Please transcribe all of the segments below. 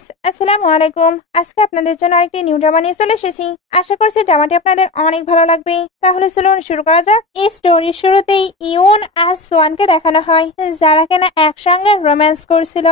Viewers আসসালামু আলাইকুম। আজকে আপনাদের জন্য আরেকটি নিউ ড্রামা নিয়ে চলে এসেছি। আশা করছি ড্রামাটি আপনাদের অনেক ভালো লাগবে। তাহলে চলুন শুরু করা যাক। এই স্টোরির শুরুতেই ইউন আর সোয়ানকে দেখানো হয়, যারা কিনা একসঙ্গে রোম্যান্স করছিল।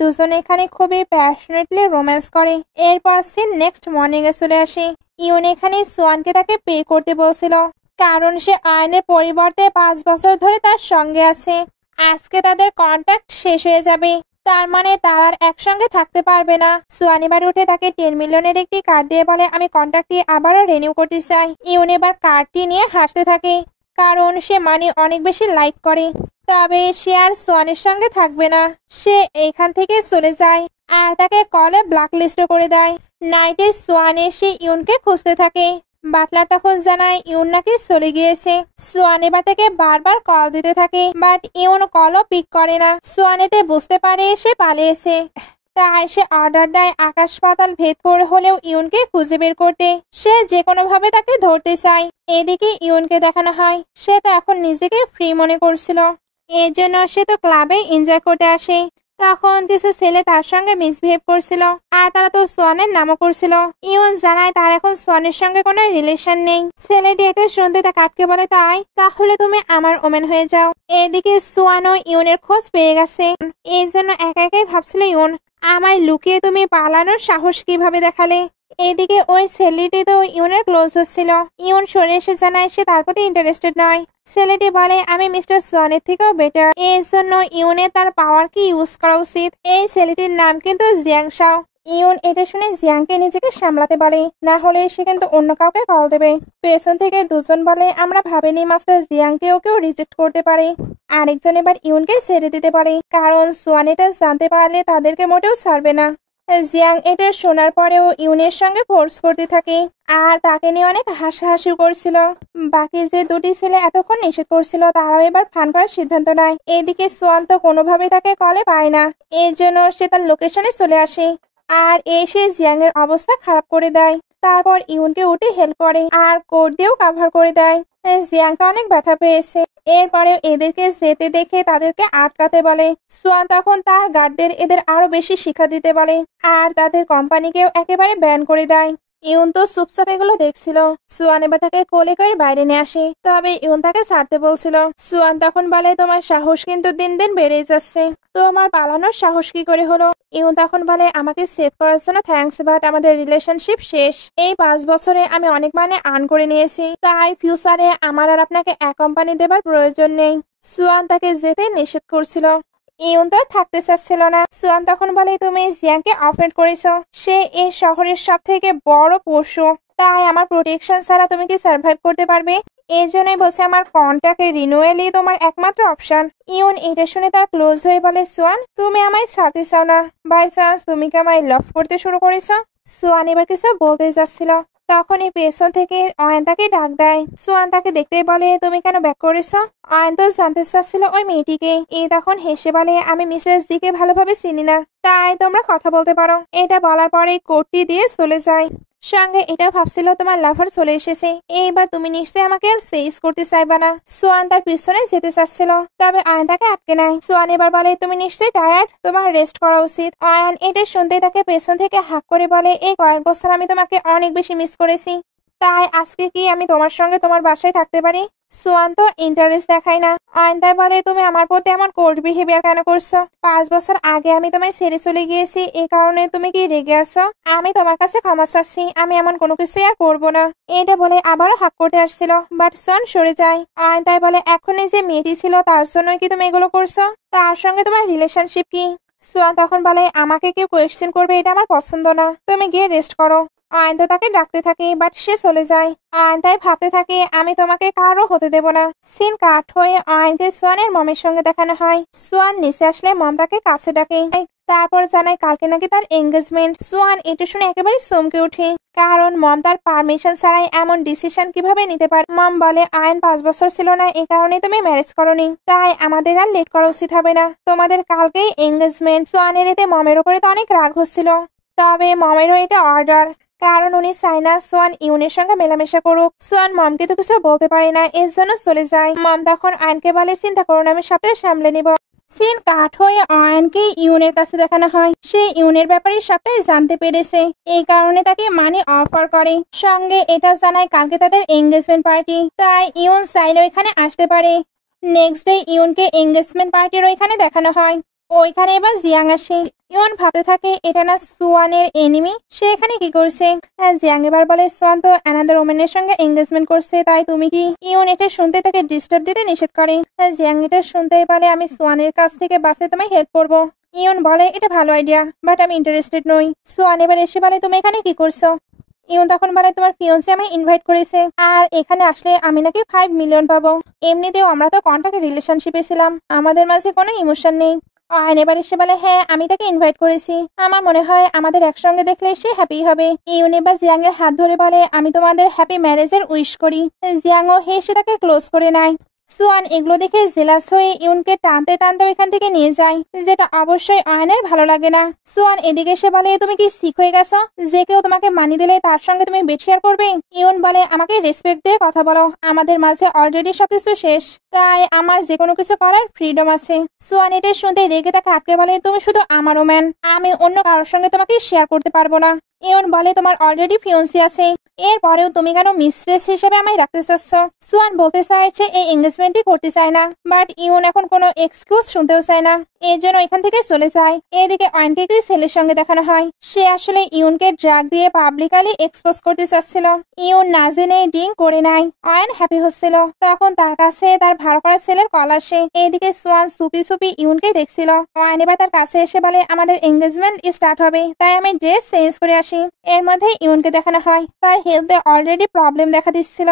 দুজনে এখানে খুবই প্যাশনেটলি রোম্যান্স করে। এরপর সিন নেক্সট মর্নিং এ চলে আসে। ইউন এখানে সোয়ানকে তাকে পে করতে বলছিল, কারণ সে আয়নের পরিবর্তে 5 বছর ধরে তার সঙ্গে আছে। আজকে তাদের কন্ট্রাক্ট শেষ হয়ে যাবে, তার মানে তারা আর একসঙ্গে থাকতে পারবে না। সোয়ান এবার উঠে তাকে 10 মিলিয়নের একটি কার্ড দিয়ে বলে, আমি কন্ট্রাক্টটি আবারও রিনিউ করতে চাই। ইউন এবার কার্ডটি নিয়ে হাসতে থাকে, কারণ সে মানি অনেক বেশি লাইক করে। তবে সে আর সোয়ানের সঙ্গে থাকবে না, সে এখান থেকে চলে যায় আর তাকে কলে ব্ল্যাক লিস্ট করে দেয়। নাইটে সোয়ান এসে ইউনকে খুঁজতে থাকে। বাটলার তখন জানায় ইউন নাকি চলে গিয়েছে। সোয়ান এবার তাকে বারবার কল দিতে থাকে, বাট ইউন কলও পিক করে না। সোয়ান এতে বুঝতে পারে সে পালিয়েছে, তাই সে অর্ডার দেয় আকাশ পাতাল ভেদ করে হলেও ইউনকে খুঁজে বের করতে। সে যে কোনো ভাবে তাকে ধরতে চায়। এদিকে ইউনকে দেখানো হয় সে তো এখন নিজেকে ফ্রি মনে করছিল, এর জন্য সে তো ক্লাবে এনজয় করতে আসে। তখন কিছু ছেলে তার সঙ্গে মিসবিহেভ করছিল, আর তারা তো সোয়ানের নামও করছিল। ইউন জানায় তার এখন সোয়ানের সঙ্গে কোনো রিলেশন নেই। ছেলেটি এটা শুনতে তা কাটকে বলে, তাহলে তুমি আমার ওমেন হয়ে যাও। এদিকে সোয়ানও ইউনের খোঁজ পেয়ে গেছে। এই জন্য একা একাই ভাবছিল ইউন, আমায় লুকিয়ে তুমি পালানোর সাহস কিভাবে দেখালে। এদিকে ওই ছেলেটি তো ইউনের ক্লোজ হচ্ছিল। ইউন সরে এসে জানায় সে তার প্রতি ইন্টারেস্টেড নয়। ছেলেটি বলে, আমি মিস্টার সোয়ানের থেকেও বেটার, এর জন্য ইউনের তার পাওয়ার কি ইউজ করা উচিত। এই ছেলেটির নাম কিন্তু জিয়াং শাও। ইউন এটা শুনে জিয়াংকে নিজেকে সামলাতে বলে, না হলে সে কিন্তু অন্য কাউকে কল দেবে। পেছন থেকে দুজন বলে, আমরা ভাবিনি মাস্টার জিয়াংকে ওকেও রিজেক্ট করতে পারে। আরেকজন এবার ইউনকে ছেড়ে দিতে পারে, কারণ সোয়ান এটা জানতে পারলে তাদেরকে মোটেও ছাড়বে না। জিয়াং এটা শোনার পরেও ইউনের সঙ্গে ফোর্স করতে থাকে, আর তাকে নিয়ে অনেক হাসাহাসি করছিল। বাকি যে দুটি ছেলে এতক্ষণ নিষেধ করছিল তারাও এবার ফান করার সিদ্ধান্ত নেয়। এদিকে সোয়ান তো কোনোভাবে তাকে কলে পায় না, এর জন্য সে তার লোকেশনে চলে আসে আর এসে জিয়াং এর অবস্থা খারাপ করে দেয়। তারপর ইউনকে উঠে হেল্প করে আর কোড দিয়েও কাভার করে দেয়। জিয়াংটা অনেক ব্যথা পেয়েছে। এরপরে এদেরকে যেতে দেখে তাদেরকে আটকাতে বলে। সোয়ান তখন তার গার্ডদের এদের আরো বেশি শিক্ষা দিতে বলে, আর তাদের কোম্পানিকেও একেবারে ব্যান করে দেয়। ইউন তো চুপচাপ এগুলো দেখছিল। সোয়ান এবার তাকে কোলে করে বাইরে নিয়ে আসে, তবে ইউন তাকে ছাড়তে বলছিল। সোয়ান তখন বলে, তোমার সাহস কিন্তু দিন দিন বেড়ে যাচ্ছে, তোমার পালানোর সাহস কি করে হলো। ইউন তখন বলে, আমাকে সেভ করার জন্য থ্যাঙ্কস, বাট আমাদের রিলেশনশিপ শেষ। এই 5 বছরে আমি অনেক মানে আর্ন করে নিয়েছি, তাই ফিউচারে আমার আর আপনাকে এক কোম্পানি দেবার প্রয়োজন নেই। সোয়ান তাকে যেতে নিষেধ করছিল। ইউন তো থাকতে চাচ্ছিল না। সোয়ান তখন বলে, তুমি জিয়াংকে অফেন্ড করেছো, সে এই শহরের সব থেকে বড় পশু, তাই আমার প্রোটেকশন ছাড়া তুমি কি সার্ভাইভ করতে পারবে। এই জন্যই বলছে আমার কন্ট্রাক্ট রিনিউয়ালই তোমার একমাত্র অপশন। ইউন এটা শুনে তার ক্লোজ হয়ে বলে, সোয়ান তুমি আমায় ছাড়তে চাও না, বাই চান্স তুমি কি আমায় লাভ করতে শুরু করেছো। সোয়ান এবার কিছু বলতে যাচ্ছিল, তখনই পেছন থেকে অয়ন তাকে ডাক দেয়। সোয়ান তাকে দেখতেই বলে, তুমি কেন ব্যাক করেছো। অয়ন তো জানতে চাচ্ছিল ওই মেয়েটিকে। এই তখন হেসে বলে, আমি মিসেস জি কে ভালোভাবে চিনি না, তাই তোমরা কথা বলতে পারো। এটা বলার পরে কোটটি দিয়ে চলে যায়। সঙ্গে এটা ভাবছিল তোমার লাভার চলে এসেছে, এইবার তুমি নিশ্চয়ই আমাকে আর সেইজ করতে চাইবা না। সোয়ান তার পিছনে যেতে চাচ্ছিল, তবে অয়ন তাকে আটকে নেয়। সোয়ান এবার বলে, তুমি নিশ্চয়ই টায়ার্ড, তোমার রেস্ট করা উচিত। অয়ন এটা শুনতে তাকে পেছন থেকে হাক করে বলে, এই কয়েক বছর আমি তোমাকে অনেক বেশি মিস করেছি, তাই আজকে কি আমি তোমার সঙ্গে তোমার বাসায় থাকতে পারি। সোয়ান তো ইন্টারেস্ট দেখায় না। অয়ন তাই বলে, তুমি আমার প্রতি এমন কোল্ড বিহেভিয়ার কেন করছো। 5 বছর আগে আমি তোমায় ছেড়ে চলে গিয়েছি, এই কারণে তুমি কি রেগে আছো। আমি তোমার কাছে ক্ষমা চাচ্ছি, আমি এমন কোনো কিছুই আর করবো না। এটা বলে আবারও হাক করতে আসছিল, বাট সোয়ান সরে যায়। অয়ন তাই বলে, এখনই যে মেয়েটি ছিল তার জন্যই কি তুমি এগুলো করছো, তার সঙ্গে তোমার রিলেশনশিপ কি। সোয়ান তখন বলে, আমাকে কেউ কোয়েশ্চেন করবে এটা আমার পছন্দ না, তুমি গিয়ে রেস্ট করো। অয়ন তো তাকে ডাকতে থাকে, বাট সে চলে যায়। অয়ন তাই ভাবতে থাকে, আমি তোমাকে কারো হতে দেব না। সিন কাট হয়ে অয়নকে সোয়ানের মমের সঙ্গে দেখানো হয়। সোয়ান নিচে আসলে মম তাকে কাছে ডাকে, তারপর জানায় কালকে নাকি তার এঙ্গেজমেন্ট। সোয়ান এটা শুনে একেবারে চমকে ওঠে, কারণ মম তার পারমিশন ছাড়াই এমন ডিসিশন কিভাবে নিতে পারে। মম বলে, আয়ন 5 বছর ছিল না, এই কারণে তুমি ম্যারেজ করনি, তাই আমাদের আর লেট করা উচিত হবে না, তোমাদের কালকেই এঙ্গেজমেন্ট। সোয়ানের এতে মমের উপরে তো অনেক রাগ হচ্ছিল, তবে মমেরও এটা অর্ডার, কারণ উনি চায় না সোয়ান ইউনের সঙ্গে মেলামেশা করুক। সোয়ান মমকে তো কিছু বলতে পারে না, এর জন্য চলে যায়। মম তখন আয়নকে বলে, চিন্তা করুন আমি সবটা সামলে নিব। সিন কাট হয়ে অয়নকে ইউনের কাছে দেখানো হয়। সে ইউনের ব্যাপারে সবটাই জানতে পেরেছে, এই কারণে তাকে মানি অফার করে। সঙ্গে এটাও জানায় কালকে তাদের এঙ্গেজমেন্ট পার্টি, তাই ইউন চাইলে এখানে আসতে পারে। নেক্সট ডে ইউনকে এঙ্গেজমেন্ট পার্টির ওইখানে দেখানো হয়। ওইখানে এবার জিয়াং আসে। ইউন ভাবতে থাকে এটা না সুয়ানের এনিমি, সে এখানে কি করছে। জিয়াং এবার বলে সোয়ান তো অ্যানাদার ওমেনের সঙ্গে এঙ্গেজমেন্ট করছে, তাই তুমি কি। ইউন এটা শুনতে তাকে ডিস্টার্ব দিতে নিষেধ করে। জিয়াং এটা শুনতেই বলে আমি সোয়ানের কাছ থেকে বাঁচতে তোমায় হেল্প করবো। ইউন বলে এটা ভালো আইডিয়া, বাট আমি ইন্টারেস্টেড নই। সোয়ান এবার এসে বলে তুমি এখানে কি করছো। ইউন তখন বলে তোমার ফিয়ন্সি আমায় ইনভাইট করেছে, আর এখানে আসলে আমি নাকি 5 মিলিয়ন পাবো। এমনিতেও আমরা তো কন্টাক্ট রিলেশনশিপে ছিলাম, আমাদের মাঝে কোনো ইমোশন নেই। আয়ন এবার এসে বলে হ্যাঁ আমি তাকে ইনভাইট করেছি, আমার মনে হয় আমাদের একসঙ্গে দেখলে সে হ্যাপি হবে। ইউন এবার জিয়াং এর হাত ধরে বলে আমি তোমাদের হ্যাপি ম্যারেজের উইশ করি। জিয়াংও হেসে তাকে ক্লোজ করে নেয়। সুয়ান এগুলো দেখে জেলাস হয়ে ইউনকে টানতে টানতে এখান থেকে নিয়ে যায়, যেটা অবশ্যই আয়নের ভালো লাগে না। সুয়ান এদিকে এসে বলে তুমি কি শিখ হয়ে গেছো, যে কেউ তোমাকে মানি দিলে তার সঙ্গে তুমি বেড শেয়ার করবে। ইউন বলে আমাকে রেসপেক্ট দিয়ে কথা বলো, আমাদের মাঝে অলরেডি সবকিছু শেষ, তাই আমার যে কোনো কিছু করার ফ্রিডম আছে। সুয়ান এটা শুনতে রেগে তাকে আটকে বলে তুমি শুধু আমারও ম্যান, আমি অন্য কারোর সঙ্গে তোমাকে শেয়ার করতে পারবো না। ইউন বলে তোমার অলরেডি ফিয়ন্সি আছে, এরপরেও তুমি কেন মিস্ট্রেস হিসেবে আমায় রাখতে চাচ্ছ। সুয়ান বলতে চাইছে এই এঙ্গেজমেন্টই করতে চায় না, বাট ইউন এখন কোনো এক্সকিউজ শুনতেও চায় না, এর জন্য এখান থেকে চলে যায়। এদিকে অয়নকে একটি ছেলের সঙ্গে দেখানো হয়, সে আসলে ইউনকে ড্রাগ দিয়ে পাবলিকালি এক্সপোজ করতে চাচ্ছিল। ইউন না জেনে ড্রিঙ্ক করে নাই। অয়ন হ্যাপি হচ্ছিল, তখন তার কাছে তার ভাড়া করা ছেলের কল আসে। এদিকে সোয়ান সুপি সুপি ইউনকে দেখছিল। অয়ন এবার তার কাছে এসে বলে আমাদের এঙ্গেজমেন্ট স্টার্ট হবে, তাই আমি ড্রেস চেঞ্জ করে আসি। এর মধ্যে ইউনকে দেখানো হয় তার হেলথে অলরেডি প্রবলেম দেখা দিচ্ছিল।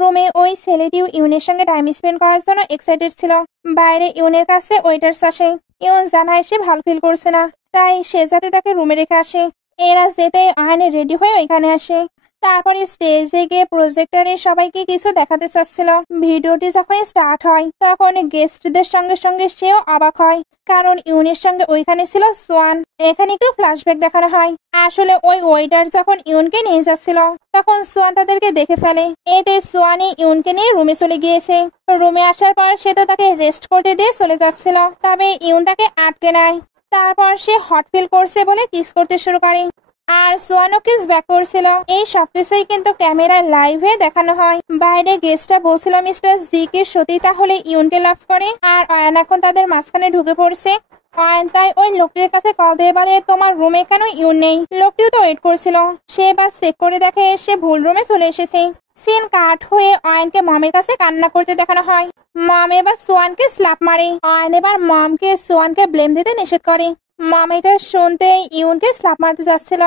রুমে ওই ছেলেটিও ইউনের সঙ্গে টাইম স্পেন্ড করার জন্য এক্সাইটেড ছিল। বাইরে ইউনের কাছে ওয়েটার্স আসে, ইউন জানায় সে ভালো ফিল করছে না, তাই সে যাতে তাকে রুমে রেখে আসে। এরা যেতে আয়নে রেডি হয়ে ওইখানে আসে। তারপরে স্টেজে গিয়ে প্রজেক্টরে সবাইকে কিছু দেখাতে চাচ্ছিল। ভিডিওটি যখন স্টার্ট হয় তখন গেস্টদের সঙ্গে সঙ্গে সেও অবাক হয়, কারণ ইউনের সঙ্গে ওইখানে ছিল সোয়ান। এখানে একটু ফ্ল্যাশব্যাক দেখানো হয়, আসলে ওই ওয়েটার যখন ইউনকে নিয়ে যাচ্ছিল তখন সোয়ান তাদেরকে দেখে ফেলে। এতে সোয়ানই ইউনকে নিয়ে রুমে চলে গিয়েছে। রুমে আসার পর সে তো তাকে রেস্ট করতে দিয়ে চলে যাচ্ছিল, তবে ইউন তাকে আটকে নেয়। তারপর সে হট ফিল করছে বলে কিস করতে শুরু করে, আর সোয়ানো কিস ব্যাক করছিল। এই সবকিছুই কিন্তু ক্যামেরায় লাইভে দেখানো হয়। বাইরে গেস্টরা বলছিল মিস্টার জি কে সত্যি তাহলে ইউনকে লাভ করে, আর অয়ন এখন তাদের মাঝখানে ঢুকে পড়ছে। অয়ন তাই ওই লোকটির কাছে কল দিয়ে বলে তোমার রুমে কেন ইউন নেই। লোকটিও তো ওয়েট করছিল, সে এবার চেক করে দেখে সে ভুল রুমে চলে এসেছে। সিন কাট হয়ে অয়নকে মমের কাছে কান্না করতে দেখানো হয়। মম এবার সোয়ানকে স্ল্যাপ মারে। অয়ন এবার মমকে সোয়ানকে ব্লেম দিতে নিষেধ করে। মম এটা শুনতে ইউনকে স্ল্যাপ মারতে যাচ্ছিল,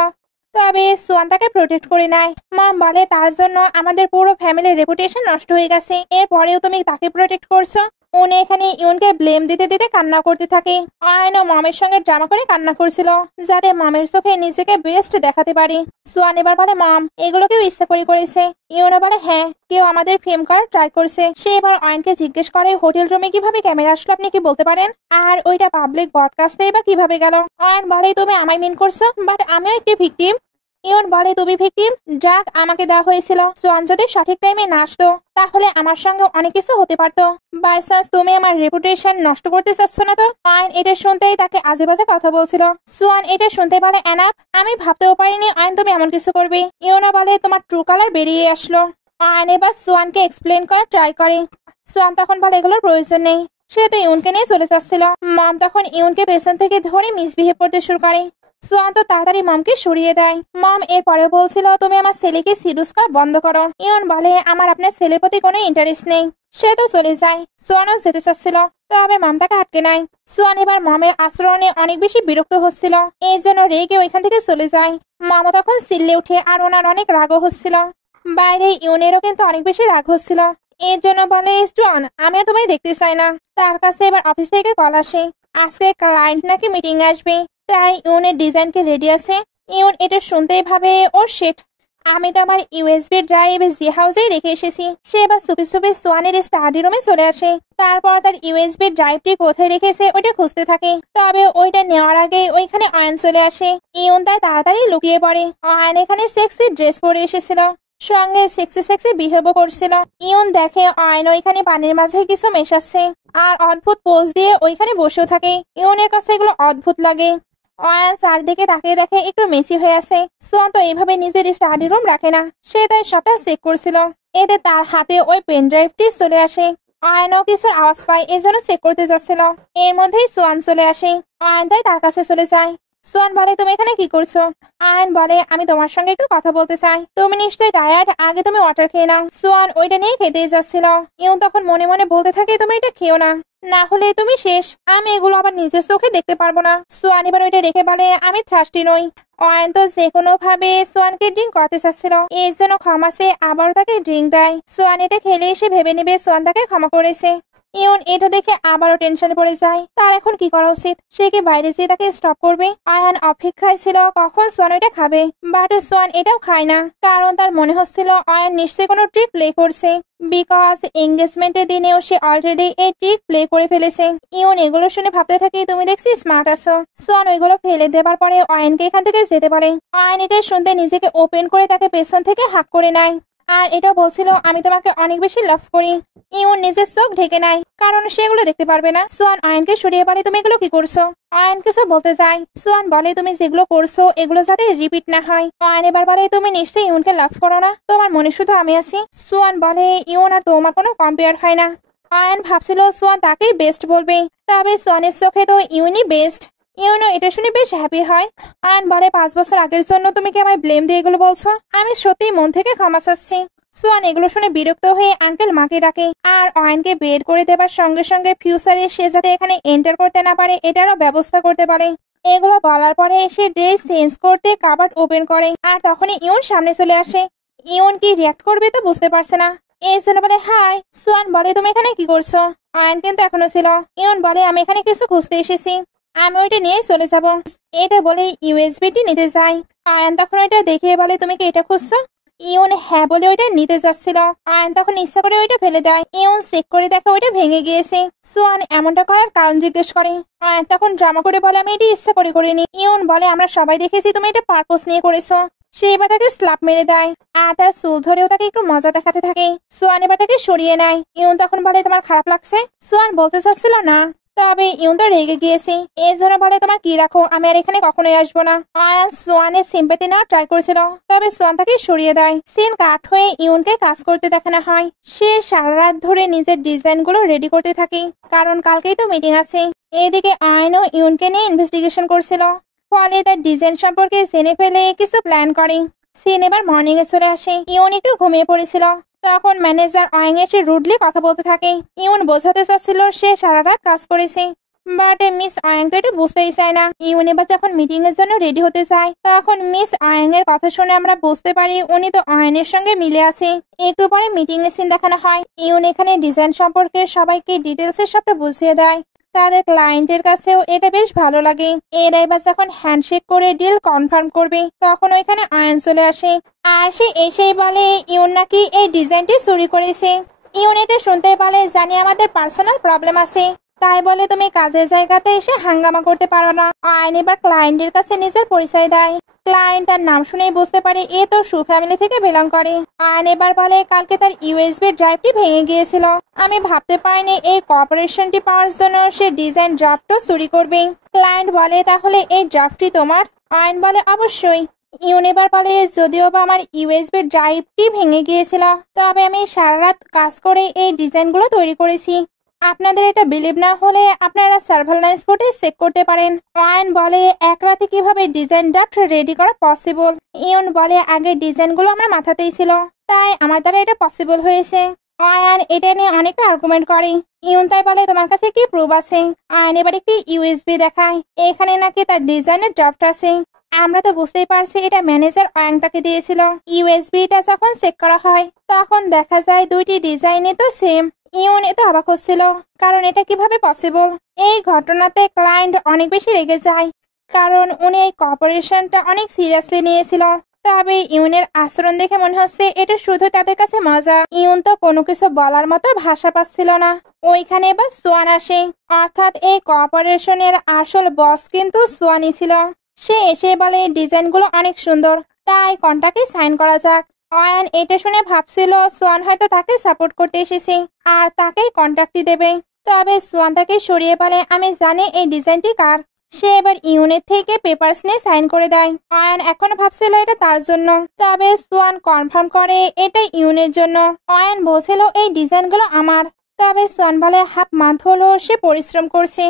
তবে সোয়ান তাকে প্রোটেক্ট করে নেয়। মম বলে তার জন্য আমাদের পুরো ফ্যামিলির রেপুটেশন নষ্ট হয়ে গেছে, এরপরেও তুমি তাকে প্রোটেক্ট করছো। উনি এখানে ইউনকে ব্লেম দিতে দিতে কান্না করতে থাকে। আয়ন মমের সঙ্গে ড্রামা করে কান্না করছিল, যাতে মমের চোখে নিজেকে বেস্ট দেখাতে পারে। সোয়ান এবার বলে মম এগুলো কেউ ইচ্ছা করে করেছে। ইউনও বলে হ্যাঁ কেউ আমাদের ফেম করার ট্রাই করছে। সে এবার অয়নকে জিজ্ঞেস করে হোটেল রুমে কিভাবে ক্যামেরা আসলো আপনি কি বলতে পারেন, আর ওইটা পাবলিক ব্রডকাস্টে এবার কিভাবে গেল। অয়ন বলে তুমি আমায় মিন করছো, বাট আমিও একটি ভিকটিম। ইউন বলে তুমি ভিকটিম, ড্রাগ আমাকে দেওয়া হয়েছিল। সোয়ান যদি সঠিক টাইমে না আসতো তাহলে আমার সঙ্গে অনেক কিছু হতে পারতো। বাই চান্স তুমি আমার রেপুটেশন নষ্ট করতে চাচ্ছ না তো। আয়ন এটা শুনতেই তাকে আজে বাজে কথা বলছিল। সোয়ান এটা শুনতে বলে এনাফ, আমি ভাবতেও পারিনি আয়ন তুমি এমন কিছু করবে। ইউনও বলে তোমার ট্রু কালার বেরিয়ে আসলো। আয়ন এবার সোয়ানকে এক্সপ্লেন করার ট্রাই করে। সোয়ান তখন বলে এগুলোর প্রয়োজন নেই, সে তো ইউনকে নিয়ে চলে যাচ্ছিল। মম তখন ইউনকে পেছন থেকে ধরে মিসবিহেভ করতে শুরু করে। সোয়ান তো তাড়াতাড়ি মমকে সরিয়ে দেয়। মম এরপরে বলছিল তুমি আমার ছেলেকে সিডুস করা বন্ধ করো। ইউন বলে আমার আপনার ছেলের প্রতি কোনো ইন্টারেস্ট নেই। সে তো চলে যায়। সোয়ানও যেতে চাচ্ছিল, তবে মম তাকে আটকে নেয়। সোয়ান এবার মমের আচরণে অনেক বেশি বিরক্ত হচ্ছিল, এই জন্য রেগে ওইখান থেকে চলে যায়। মমও তখন চিল্লে উঠে, আর ওনার অনেক রাগও হচ্ছিল। বাইরে ইউনেরও কিন্তু অনেক বেশি রাগ হচ্ছিল, এর জন্য বলে জন আমি আর তোমায় দেখতে চাই না। তার কাছে এবার অফিস থেকে কল আসে, আজকে ক্লায়েন্ট নাকি মিটিং আসবে, তাই ইউনের ডিজাইনকে রেডি আছে। ইউন এটা শুনতেই ভাবে ও শিট, আমি তো আমার ইউএসবি ড্রাইভ জি হাউসেই রেখে এসেছি। সে এবার চুপি চুপি সোয়ানের স্টাডি রুমে চলে আসে। তারপর তার ইউএসবি ড্রাইভটি কোথায় রেখেছে ওইটা খুঁজতে থাকে, তবে ওইটা নেওয়ার আগে ওইখানে অয়ন চলে আসে। ইউন তাই তাড়াতাড়ি লুকিয়ে পড়ে। অয়ন এখানে সেক্সি ড্রেস পরে এসেছিল, সঙ্গে সেক্সি সেক্সি বিহেভও করছিল। ইউন দেখে অয়ন ওইখানে পানির মাঝে কিছু মেশাচ্ছে। আর অদ্ভুত পোজ দিয়ে ওইখানে বসেও থাকে। ইউনের কাছে এগুলো অদ্ভুত লাগে। অয়ান চারদিকে তাকিয়ে দেখে একটু মেসি হয়ে আছে। সোয়ান তো এভাবে নিজের স্টাডি রুম রাখে না, সে তাই সবটা চেক করছিল। এতে তার হাতে ওই পেন ড্রাইভটি চলে আসে। অয়ানও কিছুর আওয়াজ পায়, এজন্য চেক করতে যাচ্ছিল। এর মধ্যেই সোয়ান চলে আসে। অয়ান তাই তার কাছে চলে যায়। সোয়ান বলে, তুমি এখানে কি করছো? আয়ন বলে, আমি তোমার সঙ্গে একটু কথা বলতে চাই। তুমি নিশ্চয়ই টায়ার্ড, আগে তুমি ওয়াটার খেয়ে নাও। সোয়ান ওইটা নিয়ে খেতেই যাচ্ছিল। ইউন তখন মনে মনে বলতে থাকে, তুমি এটা খেও না, না হলে তুমি শেষ, আমি এগুলো আবার নিজের চোখে দেখতে পারবো না। সোয়ান এবার ওইটা রেখে বলে, আমি থ্রাস্টি নই। অয়ন তো যে কোনো ভাবে সোয়ানকে ড্রিঙ্ক করাতে চাচ্ছিল, এর জন্য ক্ষমা চেয়ে আবারও তাকে ড্রিঙ্ক দেয়। সোয়ান এটা খেলে এসে ভেবে নেবে সোয়ান তাকে ক্ষমা করেছে। ইউন এটা দেখে আবারও টেনশনে পড়ে যায়। তার এখন কি করা উচিত? সে কি বাইরে যেয়ে তাকে স্টপ করবে? আয়ান অপেক্ষায় ছিল কখন সোয়ান এটা খাবে, বাট সোয়ান এটাও খায় না, কারণ তার মনে হচ্ছিল আয়ান নিশ্চয়ই কোনো ট্রিক প্লে করছে, বিকজ এঙ্গেজমেন্টের দিনেও সে অলরেডি এই ট্রিক প্লে করে ফেলেছে। ইউন এগুলো শুনে ভাবতে থাকে, তুমি দেখছি স্মার্ট আছো। সোয়ান ওইগুলো ফেলে দেবার পরে অয়নকে এখান থেকে যেতে পারে। অয়ন এটা শুনতে নিজেকে ওপেন করে তাকে পেছন থেকে হাত করে নেয়, আর এটাও বলছিল, আমি তোমাকে অনেক বেশি লাভ করি। ইউন নিজের চোখ ঢেকে নেয়, কারণ সেগুলো দেখতে পারবে না। সোয়ান আয়নকে সরিয়ে বলে, তুমি এগুলো কি করছো? আয়ন কিছু বলতে যায়। সোয়ান বলে, তুমি যেগুলো করছো এগুলো যাতে রিপিট না হয়। আয়ন এবার বলে, তুমি নিশ্চয়ই ইউনকে লাভ করো না, তোমার মনে শুধু আমি আছি। সোয়ান বলে, ইউন আর তোমার কোনো কম্পেয়ার হয় না। আয়ন ভাবছিল সোয়ান তাকেই বেস্ট বলবে, তবে সোয়ানের চোখে তো ইউনই বেস্ট। ইউনো এটা শুনে বেশ হ্যাপি হয়। আয়ন বলে, 5 বছর আগের জন্য তুমি কি আমায় ব্লেম দিয়ে এগুলো বলছো? আমি সত্যি মন থেকে ক্ষমা চাচ্ছি। সোয়ান এগুলো শুনে বিরক্ত হয়ে আঙ্কেল মাকে ডাকে, আর অয়নকে বের করে দেবার সঙ্গে সঙ্গে ফিউচারে সে যাতে এখানে এন্টার করতে না পারে এটারও ব্যবস্থা করতে পারে। এগুলো বলার পরে সে ড্রেস চেঞ্জ করতে কাবার্ড ওপেন করে, আর তখনই ইউন সামনে চলে আসে। ইউন কি রিয়াক্ট করবে তো বুঝতে পারছে না, এই জন্য বলে হাই। সোয়ান বলে, তুমি এখানে কি করছো? অয়ন কিন্তু এখনো ছিল। ইউন বলে, আমি এখানে কিছু খুঁজতে এসেছি, আমি ওইটা নিয়ে চলে যাব। এটা বলে ইউএসবিটি নিতে যাই। আয়ন তখন ওইটা দেখে বলে, তুমি কি এটা খুঁজছো? ইউন হ্যাঁ বলে ওইটা নিতে যাচ্ছিল। আয়ন তখন ইচ্ছা করে ওইটা ফেলে দেয়। ইউন চেক করে দেখে ওইটা ভেঙে গিয়েছে। সোয়ান এমনটা করার কারণ জিজ্ঞেস করে। আয়ন তখন ড্রামা করে বলে, আমি এটা ইচ্ছা করে করিনি। ইউন বলে, আমরা সবাই দেখেছি তুমি এটা পারপোজ নিয়ে করেছো। সে এবার তাকে স্ল্যাপ মেরে দেয়, আর তার চুল ধরেও তাকে একটু মজা দেখাতে থাকে। সোয়ান এবার তাকে সরিয়ে নেয়। ইউন তখন বলে, তোমার খারাপ লাগছে? সোয়ান বলতে চাচ্ছিল না, তবে ইউন তো রেগে গিয়েছে, এই জন্য বলে, তোমার কি রাখো, আমি আর এখানে কখনোই আসবো না। আয়ান সোয়ানের সিম্পাতি না ট্রাই করেছিল, তবে সোয়ান তাকে সরিয়ে দেয়। সিন কাট হয়ে ইউনকে কাজ করতে দেখানো হয়। সে সারা রাত ধরে নিজের ডিজাইন গুলো রেডি করতে থাকে, কারণ কালকেই তো মিটিং আছে। এদিকে আয়নও ইউনকে নিয়ে ইনভেস্টিগেশন করছিল, ফলে তার ডিজাইন সম্পর্কে জেনে ফেলে কিছু প্ল্যান করে। সিন এবার মর্নিং এ চলে আসে। ইউন একটু ঘুমিয়ে পড়েছিল, তখন ম্যানেজার অয়ং এসে রুডলি কথা বলতে থাকে। ইউন বোঝাতে চাচ্ছিল সে সারা রাত কাজ করেছে, বাট মিস অয়ং তো এটা বুঝতেই চায় না। ইউন এবার যখন মিটিং এর জন্য রেডি হতে চায়, তখন মিস অয়ং এর কথা শুনে আমরা বুঝতে পারি উনি তো অয়নের সঙ্গে মিলে আছে। একটু পরে মিটিং এর সিন দেখানো হয়। ইউন এখানে ডিজাইন সম্পর্কে সবাইকে ডিটেলস এর সবটা বুঝিয়ে দেয়। তাদের ক্লায়েন্টের কাছেও এটা বেশ ভালো লাগে। এরা এবার যখন হ্যান্ডশেক করে ডিল কনফার্ম করবে, তখন ওইখানে আয়ন চলে আসে। আর সে এসেই বলে ইউন নাকি এই ডিজাইনটি চুরি করেছে। ইউন এটা শুনতে বলে, জানি আমাদের পার্সোনাল প্রবলেম আছে, তাই বলে তুমি কাজের জায়গাতে এসে হাঙ্গামা করতে পারো না। আয়ন এবার ক্লায়েন্টের কাছে নিজের পরিচয় দেয়। ক্লায়েন্ট তার নাম শুনেই বুঝতে পারে এ তো সু ফ্যামিলি থেকে বিলং করে। আয়ন এবার বলে, কালকে তার ইউএসবি ড্রাইভটি ভেঙে গিয়েছিল, আমি ভাবতে পারিনি এই কর্পোরেশনটি পাওয়ার জন্য সে ডিজাইন ড্রাফটও চুরি করবে। ক্লায়েন্ট বলে, তাহলে এই ড্রাফটটি তোমার? আয়ন বলে, অবশ্যই। ইউন এবার বলে, যদিও বা আমার ইউএসবি ড্রাইভটি ভেঙে গিয়েছিল, তবে আমি সারা রাত কাজ করে এই ডিজাইনগুলো তৈরি করেছি। আপনাদের এটা বিলিভ না হলে আপনারা সার্ভেলান্স ফুটেজ চেক করতে পারেন। আয়ন বলে, এক রাতে কিভাবে ডিজাইন ড্রাফট রেডি করা পসিবল? ইউন বলে, আগে ডিজাইনগুলো আমার মাথাতেই ছিল, তাই আমার দ্বারা এটা পসিবল হয়েছে। আয়ন এটা নিয়ে অনেকটা আর্গুমেন্ট করে। ইউন তাই বলে, তোমার কাছে কি প্রুফ আছে? আয়ন এবার একটি ইউএসবি দেখায়, এখানে নাকি তার ডিজাইনের ড্রাফট আছে। আমরা তো বুঝতেই পারছি এটা ম্যানেজার অয়ং তাকে দিয়েছিল। ইউএসবিটা যখন চেক করা হয়, তখন দেখা যায় দুইটি ডিজাইনই তো সেম। ইউন এত অবাক হচ্ছিল, কারণ এটা কিভাবে পসিবল। এই ঘটনাতে ক্লায়েন্ট অনেক বেশি রেগে যায়, কারণ উনি এই কর্পোরেশনটা অনেক সিরিয়াসলি নিয়েছিল। তবে ইউনের আচরণ দেখে মনে হচ্ছে এটা শুধু তাদের কাছে মজা। ইউন তো কোনো কিছু বলার মতো ভাষা পাচ্ছিল না। ওইখানে এবার সোয়ান আসে, অর্থাৎ এই কর্পোরেশনের আসল বস কিন্তু সোয়ানই ছিল। সে এসে বলে ডিজাইনগুলো অনেক সুন্দর, তাই কন্ট্রাক্টে সাইন করা যাক। অয়ন এটা শুনে ভাবছিল সোয়ান হয়তো তাকে সাপোর্ট করতে এসেছে আর তাকেই কন্ট্রাক্টটি দেবে। তবে সোয়ান তাকে সরিয়ে বলে আমি জানি এই ডিজাইনটি কার। সে এবার ইউনের থেকে পেপারস নিয়ে সাইন করে দেয়। আয়ান এখনো ভাবছিল এটা তার জন্য, তবে সোয়ান কনফার্ম করে এটা ইউনের জন্য। আয়ান বলছিল এই ডিজাইনগুলো আমার, তবে সোয়ান বলে হাফ মান্থ হলো সে পরিশ্রম করছে,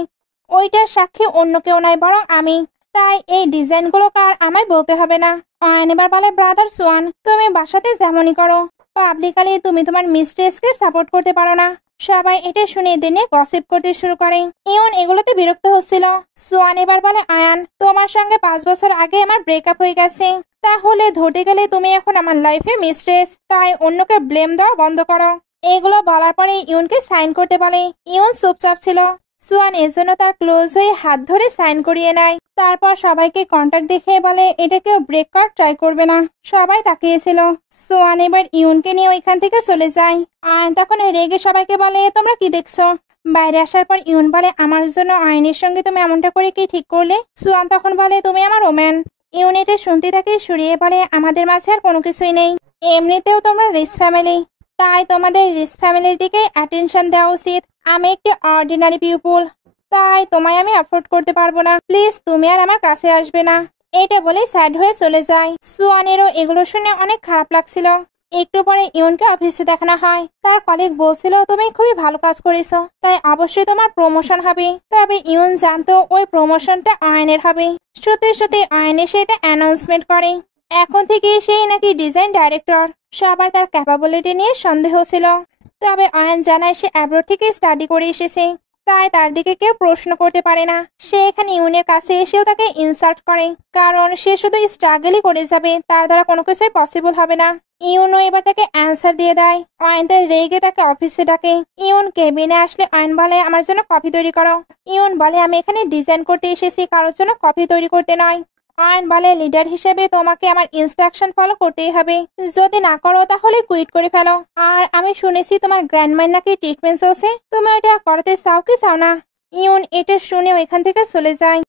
ওইটার সাক্ষী অন্য কেউ নয় বরং আমি, তাই এই ডিজাইনগুলো কার আমায় বলতে হবে না। আয়ান এবার বলে ব্রাদার সোয়ান তুমি বাসাতে যেমনই করো, পাবলিকালি তুমি তোমার মিস্ট্রেসকে সাপোর্ট করতে পারো না। সবাই এটা শুনে দিনে গসিপ করতে শুরু করে। ইউন এগুলোতে বিরক্ত হচ্ছিল। সোয়ান এবার বলে আয়ান তোমার সঙ্গে 5 বছর আগে আমার ব্রেকআপ হয়ে গেছে, তাহলে ধরতে গেলে তুমি এখন আমার লাইফে মিস্ট্রেস, তাই অন্যকে ব্লেম দেওয়া বন্ধ করো। এগুলো বলার পরে ইউনকে সাইন করতে বলে। ইউন চুপচাপ ছিল। সোয়ান এজন্য তার ক্লোজ হয়ে হাত ধরে সাইন করিয়ে নেয়। তারপর সবাইকে কন্টাক্ট দেখিয়ে বলে এটা কেউ ব্রেক করার ট্রাই করবে না। সবাই তাকিয়েছিল। সোয়ান এবার ইউনকে নিয়ে ওইখান থেকে চলে যায়। আয়ন তখন রেগে সবাইকে বলে তোমরা কি দেখছো। বাইরে আসার পর ইউন বলে আমার জন্য আয়নের সঙ্গে তুমি এমনটা করে কি ঠিক করলে। সোয়ান তখন বলে তুমি আমার ওম্যান। ইউন এটা শুনতে তাকে সরিয়ে বলে আমাদের মাঝে আর কোনো কিছুই নেই, এমনিতেও তোমরা রিচ ফ্যামিলি, তাই তোমাদের রিচ ফ্যামিলির দিকে অ্যাটেনশন দেওয়া উচিত। আমি একটি অর্ডিনারি পিপল, তাই তোমায় আমি অ্যাফোর্ড করতে পারবো না, প্লিজ তুমি আর আমার কাছে আসবে না। এটা বলে স্যাড হয়ে চলে যায়। সোয়ানেরও এগুলো শুনে অনেক খারাপ লাগছিল। একটু পরে ইউনকে অফিসে দেখানো হয়। তার কলিগ বলছিল তুমি খুবই ভালো কাজ করেছো, তাই অবশ্যই তোমার প্রমোশন হবে। তবে ইউন জানতো ওই প্রমোশনটা আয়নের হবে। সত্যি সত্যি আয়ন এসে এটা অ্যানাউন্সমেন্ট করে এখন থেকে সেই নাকি ডিজাইন ডাইরেক্টর। সবার তার ক্যাপাবিলিটি নিয়ে সন্দেহ ছিল, তবে আয়ন জানায় সে অ্যাব্রোড থেকে স্টাডি করে এসেছে, তাই তার দিকে কেউ প্রশ্ন করতে পারে না। সে এখানে ইউনের কাছে এসেও তাকে ইনসাল্ট করে, কারণ সে শুধু স্ট্রাগলই করে যাবে, তার দ্বারা কোনো কিছুই পসিবল হবে না। ইউনও এবার তাকে অ্যান্সার দিয়ে দেয়। আয়ন তার রেগে তাকে অফিসে ডাকে। ইউন কেবিনে আসলে আয়ন বলে আমার জন্য কফি তৈরি করো। ইউন বলে আমি এখানে ডিজাইন করতে এসেছি, কারোর জন্য কফি তৈরি করতে নয়। আয়ন বলে লিডার হিসেবে তোমাকে আমার ইনস্ট্রাকশন ফলো করতেই হবে, যদি না করো তাহলে কুইট করে ফেলো। আর আমি শুনেছি তোমার গ্র্যান্ডমার নাকি ট্রিটমেন্ট চলছে, তুমি এটা করাতে চাও কি চাও না। ইউন এটা শুনে ওইখান থেকে চলে যায়।